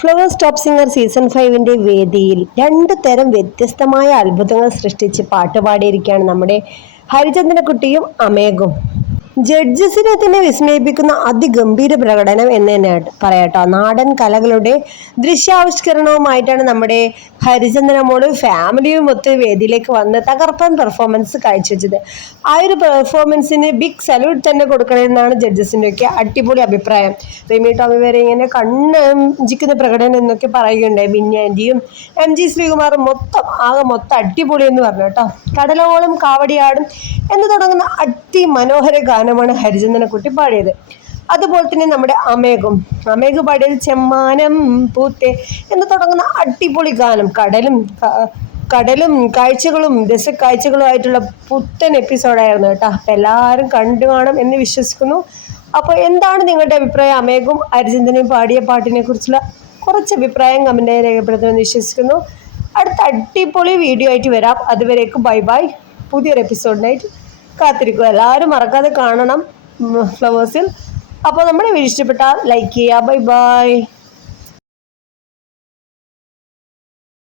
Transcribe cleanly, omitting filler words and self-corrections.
Flowers top singer season 5 വേദിയിൽ രണ്ടു തരം വ്യത്യസ്തമായ അത്ഭുതങ്ങൾ സൃഷ്ടിച്ച് പാട്ടുപാടിയിരിക്കുകയാണ് നമ്മുടെ ഹരിചന്ദ്രൻകുട്ടിയും അമേഘും. ജഡ്ജസിനെ തന്നെ വിസ്മയിപ്പിക്കുന്ന അതിഗംഭീര പ്രകടനം എന്ന് തന്നെ പറയാട്ടോ. നാടൻ കലകളുടെ ദൃശ്യാവിഷ്കരണവുമായിട്ടാണ് നമ്മുടെ ഹരിചന്ദ്രമോള് ഫാമിലിയും ഒത്ത് വേദിയിലേക്ക് വന്ന് തകർപ്പൻ പെർഫോമൻസ് കാഴ്ചവെച്ചത്. ആ ഒരു പെർഫോമൻസിന് ബിഗ് സല്യൂട്ട് തന്നെ കൊടുക്കണമെന്നാണ് ജഡ്ജസിൻ്റെ ഒക്കെ അടിപൊളി അഭിപ്രായം. റിമി ടോമി വരെ ഇങ്ങനെ കണ്ണഞ്ചിക്കുന്ന പ്രകടനം എന്നൊക്കെ പറയുകയുണ്ടായി. ബിന്നി ആൻറ്റിയും MG ശ്രീകുമാറും മൊത്തം അടിപൊളി എന്ന് പറഞ്ഞു കേട്ടോ. കടലോളം കാവടിയാടും എന്ന് തുടങ്ങുന്ന അതിമനോഹര ഗാനമാണ് ഹരിചന്ദ്രൻകുട്ടി പാടിയത്. അതുപോലെ തന്നെ നമ്മുടെ അമേഘ് പാടിയത് ചെമ്മാനം പൂത്തേ എന്ന് തുടങ്ങുന്ന അടിപൊളി ഗാനം. കടലും കാഴ്ചകളും രസക്കാഴ്ചകളുമായിട്ടുള്ള പുത്തൻ എപ്പിസോഡായിരുന്നു കേട്ടോ. അപ്പം എല്ലാവരും കണ്ടു കാണും എന്ന് വിശ്വസിക്കുന്നു. അപ്പോൾ എന്താണ് നിങ്ങളുടെ അഭിപ്രായം? അമേഘും ഹരിചന്ദ്രനും പാടിയ പാട്ടിനെ കുറിച്ചുള്ള കുറച്ച് അഭിപ്രായം കമൻറ്റായി രേഖപ്പെടുത്തുമെന്ന് വിശ്വസിക്കുന്നു. അടുത്ത അടിപൊളി വീഡിയോ ആയിട്ട് വരാം. അതുവരേക്കും ബൈ ബൈ. പുതിയൊരു എപ്പിസോഡിനായിട്ട് കാത്തിരിക്കുക. എല്ലാവരും മറക്കാതെ കാണണം ഫ്ലവേഴ്സിൽ. അപ്പോൾ നമ്മുടെ വീഡിയോ ഇഷ്ടപ്പെട്ടാൽ ലൈക്ക് ചെയ്യുക. Bye bye.